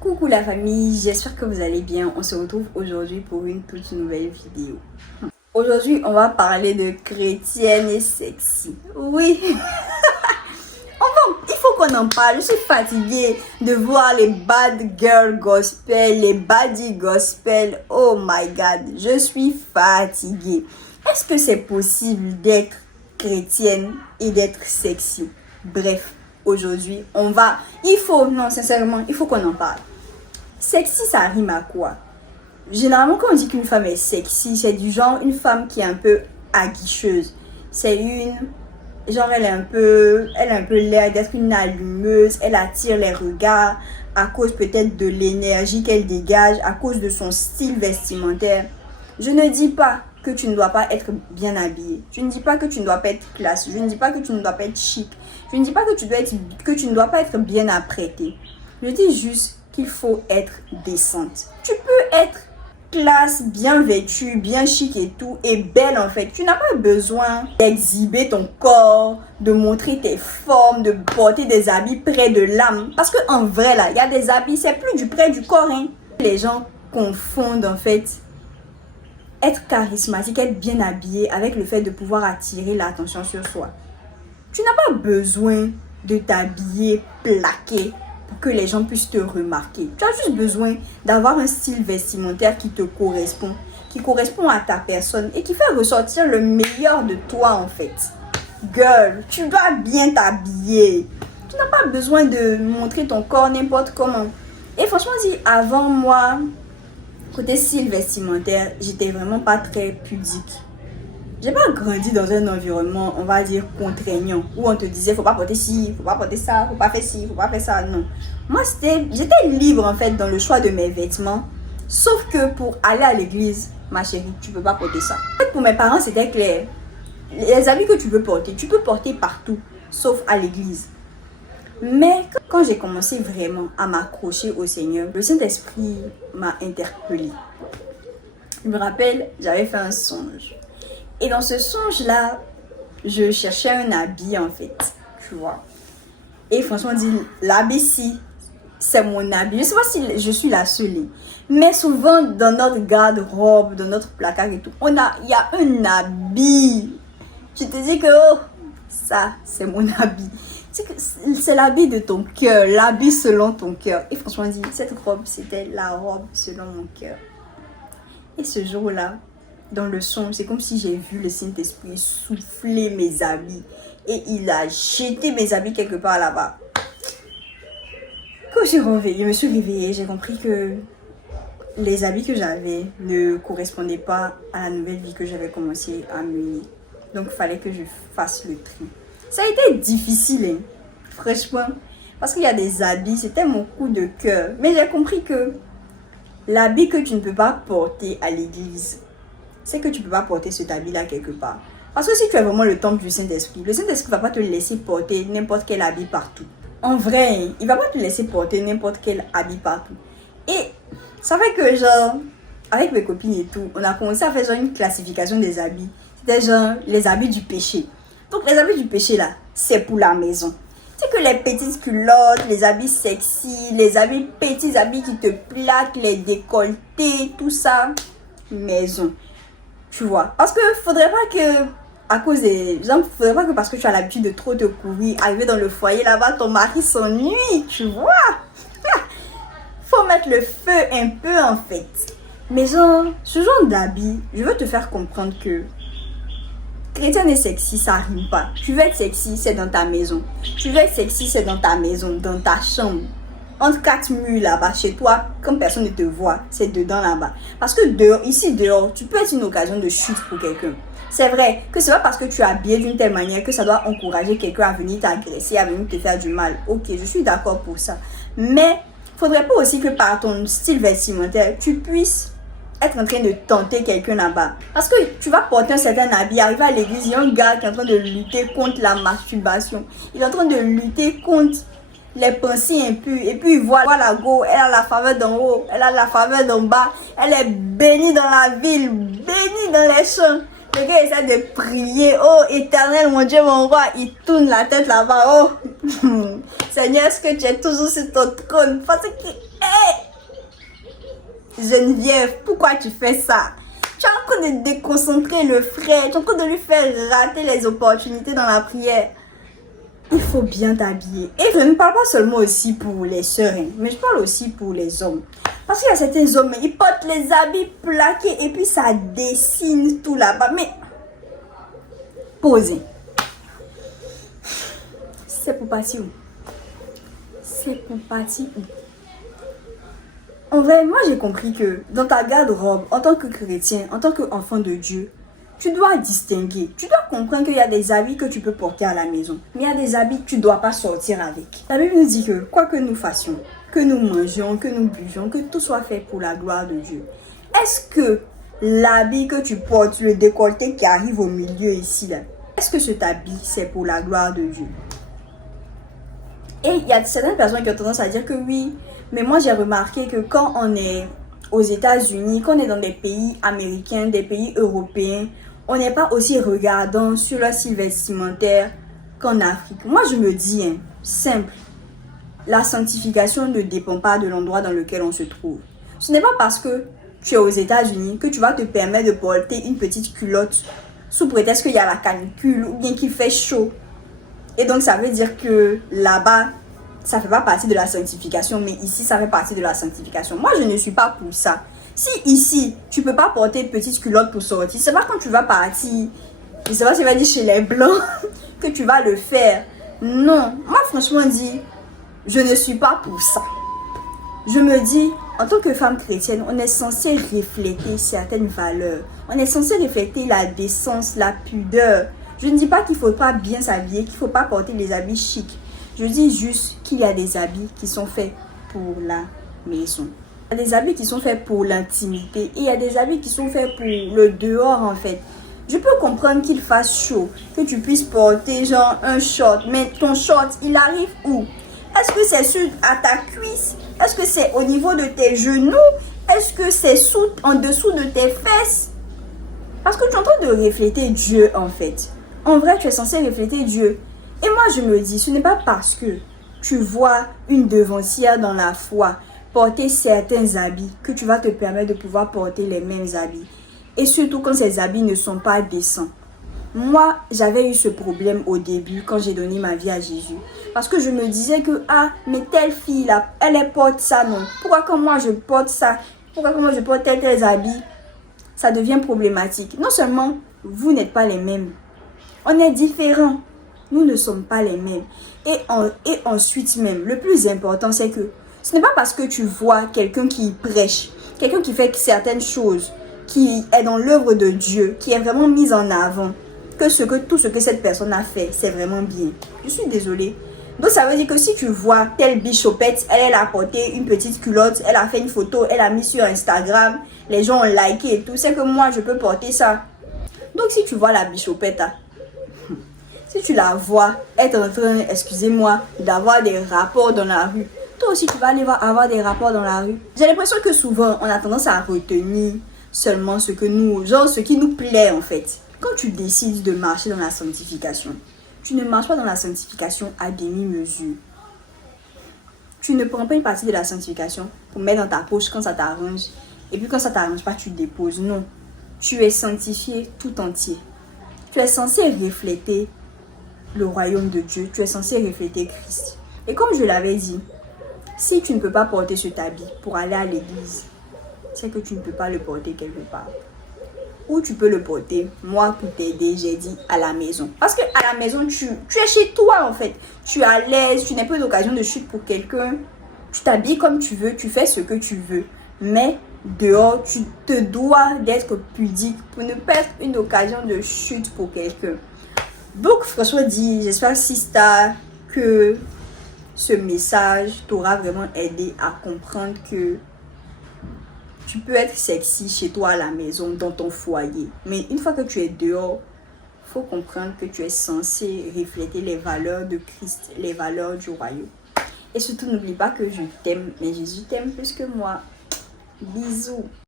Coucou la famille, j'espère que vous allez bien. On se retrouve aujourd'hui pour une toute nouvelle vidéo. Aujourd'hui, on va parler de chrétienne et sexy. Oui. Il faut qu'on en parle. Je suis fatiguée de voir les bad girl gospel, les baddie gospel. Oh my god, je suis fatiguée. Est-ce que c'est possible d'être chrétienne et d'être sexy? Bref, aujourd'hui, sincèrement, il faut qu'on en parle. Sexy, ça rime à quoi? Généralement, quand on dit qu'une femme est sexy, c'est du genre une femme qui est un peu aguicheuse. Elle a un peu l'air d'être une allumeuse. Elle attire les regards à cause peut-être de l'énergie qu'elle dégage, à cause de son style vestimentaire. Je ne dis pas que tu ne dois pas être bien habillée. Je ne dis pas que tu ne dois pas être classe. Je ne dis pas que tu ne dois pas être chic. Je ne dis pas que tu ne dois pas être bien apprêtée. Je dis juste qu'il faut être décente. Tu peux être classe, bien vêtue, bien chic et tout, et belle en fait. Tu n'as pas besoin d'exhiber ton corps, de montrer tes formes, de porter des habits près de l'âme. Parce que en vrai là, il y a des habits, c'est plus du près du corps. Hein. Les gens confondent en fait être charismatique, être bien habillé avec le fait de pouvoir attirer l'attention sur soi. Tu n'as pas besoin de t'habiller plaqué pour que les gens puissent te remarquer. Tu as juste besoin d'avoir un style vestimentaire qui te correspond, qui correspond à ta personne et qui fait ressortir le meilleur de toi en fait. Girl, tu dois bien t'habiller. Tu n'as pas besoin de montrer ton corps n'importe comment. Et franchement, avant moi, côté style vestimentaire, j'étais vraiment pas très pudique. J'ai pas grandi dans un environnement, on va dire, contraignant, où on te disait, faut pas porter ci, faut pas porter ça, faut pas faire ci, faut pas faire ça, non. Moi, j'étais libre, en fait, dans le choix de mes vêtements, sauf que pour aller à l'église, ma chérie, tu peux pas porter ça. En fait, pour mes parents, c'était clair. Les habits que tu peux porter partout, sauf à l'église. Mais quand j'ai commencé vraiment à m'accrocher au Seigneur, le Saint-Esprit m'a interpellée. Je me rappelle, j'avais fait un songe. Et dans ce songe-là, je cherchais un habit en fait, tu vois. Et franchement, l'habit-ci, c'est mon habit. Je ne sais pas si je suis la seule. Mais souvent, dans notre garde-robe, dans notre placard et tout, il y a un habit. Je te dis que, oh, ça, c'est mon habit. C'est l'habit de ton cœur, l'habit selon ton cœur. Et franchement, cette robe, c'était la robe selon mon cœur. Et ce jour-là, dans le songe, c'est comme si j'ai vu le Saint-Esprit souffler mes habits et il a jeté mes habits quelque part là-bas. Quand je me suis réveillée, j'ai compris que les habits que j'avais ne correspondaient pas à la nouvelle vie que j'avais commencé à mener. Donc, il fallait que je fasse le tri. Ça a été difficile, hein, franchement, parce qu'il y a des habits, c'était mon coup de cœur. Mais j'ai compris que l'habit que tu ne peux pas porter à l'église, c'est que tu ne peux pas porter cet habit-là quelque part. Parce que si tu as vraiment le temple du Saint-Esprit, le Saint-Esprit ne va pas te laisser porter n'importe quel habit partout. En vrai, il ne va pas te laisser porter n'importe quel habit partout. Et ça fait que genre, avec mes copines et tout, on a commencé à faire genre une classification des habits. C'était genre les habits du péché. Donc les habits du péché là, c'est pour la maison. C'est que les petites culottes, les habits sexy, les petits habits qui te plaquent, les décolletés, tout ça, maison. Tu vois, parce que faudrait pas que, à cause des gens, faudrait pas que parce que tu as l'habitude de trop te couvrir, arriver dans le foyer là-bas, ton mari s'ennuie, tu vois. Faut mettre le feu un peu en fait. Mais genre, ce genre d'habit, je veux te faire comprendre que chrétienne et sexy, ça rime pas. Tu veux être sexy, c'est dans ta maison. Tu veux être sexy, c'est dans ta maison, dans ta chambre. Entre quatre murs là-bas, chez toi, comme personne ne te voit, c'est dedans là-bas. Parce que dehors, tu peux être une occasion de chute pour quelqu'un. C'est vrai que c'est pas parce que tu es habillé d'une telle manière que ça doit encourager quelqu'un à venir t'agresser, à venir te faire du mal. Ok, je suis d'accord pour ça. Mais faudrait pas aussi que par ton style vestimentaire, tu puisses être en train de tenter quelqu'un là-bas. Parce que tu vas porter un certain habit, arriver à l'église, il y a un gars qui est en train de lutter contre la masturbation. Il est en train de lutter contre les pensées impures. Et puis voilà go, elle a la faveur d'en haut, elle a la faveur d'en bas. Elle est bénie dans la ville, bénie dans les champs. Le gars essaie de prier. Oh, éternel, mon Dieu, mon roi. Il tourne la tête là-bas. Oh, Seigneur, est-ce que tu es toujours sur ton trône? Parce que, Geneviève, pourquoi tu fais ça? Tu es en train de déconcentrer le frère. Tu es en train de lui faire rater les opportunités dans la prière. Il faut bien t'habiller. Et je ne parle pas seulement aussi pour les sœurs, hein, mais je parle aussi pour les hommes. Parce qu'il y a certains hommes, ils portent les habits plaqués et puis ça dessine tout là-bas. Mais, posez. C'est pour partir où? C'est pour partir où? En vrai, moi j'ai compris que dans ta garde-robe, en tant que chrétien, en tant qu'enfant de Dieu, tu dois distinguer. Tu dois comprendre qu'il y a des habits que tu peux porter à la maison. Mais il y a des habits que tu ne dois pas sortir avec. La Bible nous dit que quoi que nous fassions, que nous mangions, que nous buvions, que tout soit fait pour la gloire de Dieu. Est-ce que l'habit que tu portes, le décolleté qui arrive au milieu ici, là, est-ce que cet habit, c'est pour la gloire de Dieu? Et il y a certaines personnes qui ont tendance à dire que oui, mais moi j'ai remarqué que quand on est aux États-Unis, quand on est dans des pays américains, des pays européens, on n'est pas aussi regardant sur leur style vestimentaire qu'en Afrique. Moi je me dis, hein, simple, la sanctification ne dépend pas de l'endroit dans lequel on se trouve. Ce n'est pas parce que tu es aux États-Unis que tu vas te permettre de porter une petite culotte sous prétexte qu'il y a la canicule ou bien qu'il fait chaud. Et donc, ça veut dire que là-bas, ça ne fait pas partie de la sanctification, mais ici, ça fait partie de la sanctification. Moi, je ne suis pas pour ça. Si ici, tu ne peux pas porter une petite culotte pour sortir, c'est pas quand tu vas partir, je ne sais pas si tu vas dire chez les Blancs, que tu vas le faire. Non, moi, franchement, dit, je ne suis pas pour ça. Je me dis, en tant que femme chrétienne, on est censé refléter certaines valeurs. On est censé refléter la décence, la pudeur. Je ne dis pas qu'il ne faut pas bien s'habiller, qu'il ne faut pas porter des habits chics. Je dis juste qu'il y a des habits qui sont faits pour la maison. Il y a des habits qui sont faits pour l'intimité et il y a des habits qui sont faits pour le dehors en fait. Je peux comprendre qu'il fasse chaud, que tu puisses porter genre un short, mais ton short, il arrive où? Est-ce que c'est à ta cuisse? Est-ce que c'est au niveau de tes genoux? Est-ce que c'est en dessous de tes fesses? Parce que tu es en train de refléter Dieu en fait. En vrai, tu es censé refléter Dieu. Et moi, je me dis, ce n'est pas parce que tu vois une devancière dans la foi porter certains habits que tu vas te permettre de pouvoir porter les mêmes habits. Et surtout quand ces habits ne sont pas décents. Moi, j'avais eu ce problème au début quand j'ai donné ma vie à Jésus. Parce que je me disais que, ah, mais telle fille-là, elle porte ça, non. Pourquoi quand moi je porte ça? Pourquoi quand moi je porte tels habits? Ça devient problématique. Non seulement, vous n'êtes pas les mêmes. On est différents. Nous ne sommes pas les mêmes. Et ensuite même, le plus important, c'est que ce n'est pas parce que tu vois quelqu'un qui prêche, quelqu'un qui fait certaines choses, qui est dans l'œuvre de Dieu, qui est vraiment mise en avant, que tout ce que cette personne a fait, c'est vraiment bien. Je suis désolée. Donc ça veut dire que si tu vois telle bichopette, elle a porté une petite culotte, elle a fait une photo, elle a mis sur Instagram, les gens ont liké et tout, c'est que moi je peux porter ça. Donc si tu vois la bichopette, si tu la vois être en train, excusez-moi, d'avoir des rapports dans la rue, toi aussi tu vas aller avoir des rapports dans la rue. J'ai l'impression que souvent on a tendance à retenir seulement ce qui nous plaît en fait. Quand tu décides de marcher dans la sanctification, tu ne marches pas dans la sanctification à demi-mesure. Tu ne prends pas une partie de la sanctification pour mettre dans ta poche quand ça t'arrange. Et puis quand ça t'arrange pas, tu déposes. Non. Tu es sanctifié tout entier. Tu es censé refléter le royaume de Dieu. Tu es censé refléter Christ. Et comme je l'avais dit, si tu ne peux pas porter cet habit pour aller à l'église, c'est que tu ne peux pas le porter quelque part. Ou tu peux le porter, moi pour t'aider, j'ai dit à la maison. Parce que à la maison, tu es chez toi en fait. Tu es à l'aise, tu n'as pas d'occasion de chute pour quelqu'un. Tu t'habilles comme tu veux, tu fais ce que tu veux. Mais dehors, tu te dois d'être pudique pour ne pas être une occasion de chute pour quelqu'un. Donc François dit, j'espère Sista que ce message t'aura vraiment aidé à comprendre que tu peux être sexy chez toi à la maison, dans ton foyer. Mais une fois que tu es dehors, il faut comprendre que tu es censé refléter les valeurs de Christ, les valeurs du royaume. Et surtout, n'oublie pas que je t'aime, mais Jésus t'aime plus que moi. Bisous.